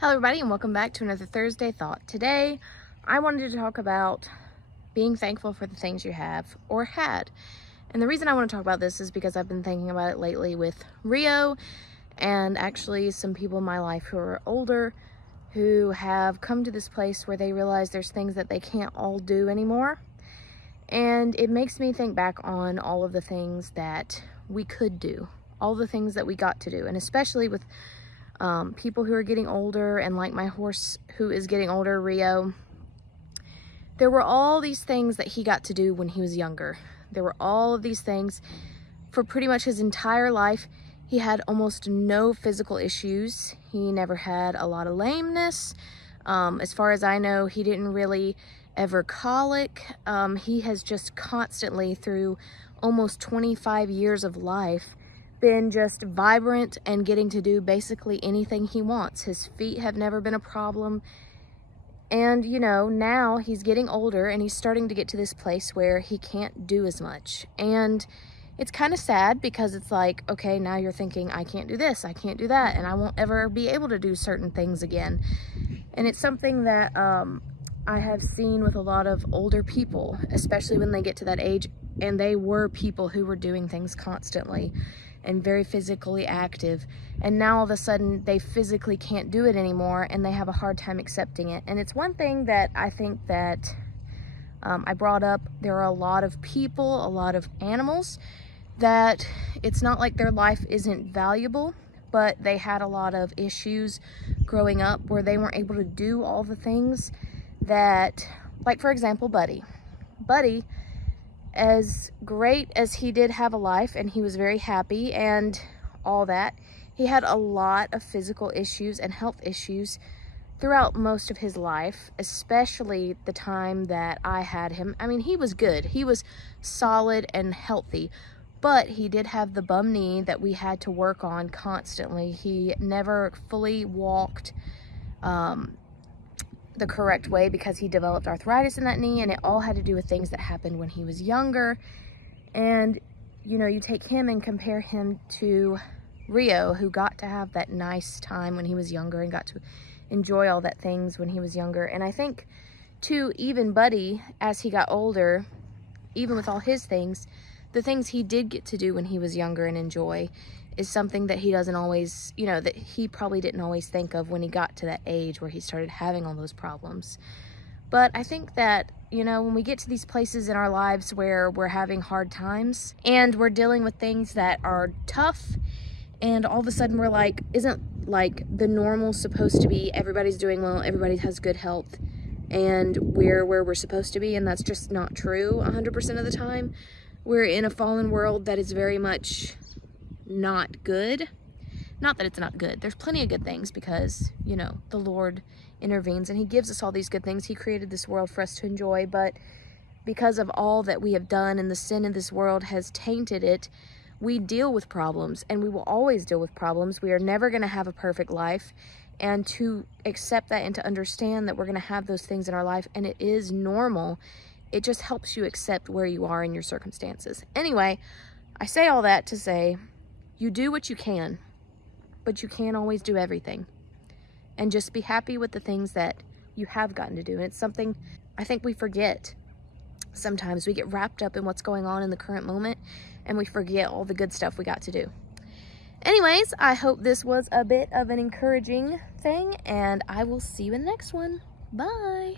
Hello everybody and welcome back to another Thursday Thought. Today I wanted to talk about being thankful for the things you have or had. And the reason I want to talk about this is because I've been thinking about it lately with Rio and actually some people in my life who are older who have come to this place where they realize there's things that they can't all do anymore. And it makes me think back on all of the things that we could do, all the things that we got to do, and especially with people who are getting older, and like my horse who is getting older, Rio, there were all these things that he got to do when he was younger. There were all of these things for pretty much his entire life. He had almost no physical issues. He never had a lot of lameness. As far as I know, he didn't really ever colic. He has just constantly, through almost 25 years of life, been just vibrant and getting to do basically anything he wants. His feet have never been a problem. And you know, now he's getting older and he's starting to get to this place where he can't do as much. And it's kind of sad because it's like, okay, now you're thinking, I can't do this, I can't do that, and I won't ever be able to do certain things again. And it's something that I have seen with a lot of older people, especially when they get to that age, and they were people who were doing things constantly and very physically active, and now all of a sudden they physically can't do it anymore and they have a hard time accepting it. And it's one thing that I think that I brought up. There are a lot of people, a lot of animals that it's not like their life isn't valuable, but they had a lot of issues growing up where they weren't able to do all the things that, like for example, Buddy, as great as he did have a life and he was very happy and all that, he had a lot of physical issues and health issues throughout most of his life, especially the time that I had him. I mean, he was good. He was solid and healthy, but he did have the bum knee that we had to work on constantly. He never fully walked the correct way because he developed arthritis in that knee, and it all had to do with things that happened when he was younger. And you know, you take him and compare him to Rio, who got to have that nice time when he was younger and got to enjoy all that things when he was younger. And I think too, even Buddy, as he got older, even with all his things, the things he did get to do when he was younger and enjoy is something that he doesn't always, you know, that he probably didn't always think of when he got to that age where he started having all those problems. But I think that, you know, when we get to these places in our lives where we're having hard times and we're dealing with things that are tough, and all of a sudden we're like, isn't like the normal supposed to be everybody's doing well, everybody has good health, and we're where we're supposed to be? And that's just not true 100% of the time. We're in a fallen world that is very much not good. Not that it's not good. There's plenty of good things because, you know, the Lord intervenes and he gives us all these good things. He created this world for us to enjoy, but because of all that we have done and the sin in this world has tainted it, we deal with problems, and we will always deal with problems. We are never going to have a perfect life, and to accept that and to understand that we're going to have those things in our life and it is normal, it just helps you accept where you are in your circumstances. Anyway, I say all that to say, you do what you can, but you can't always do everything. And just be happy with the things that you have gotten to do. And it's something I think we forget. Sometimes we get wrapped up in what's going on in the current moment and we forget all the good stuff we got to do. Anyways, I hope this was a bit of an encouraging thing, and I will see you in the next one. Bye.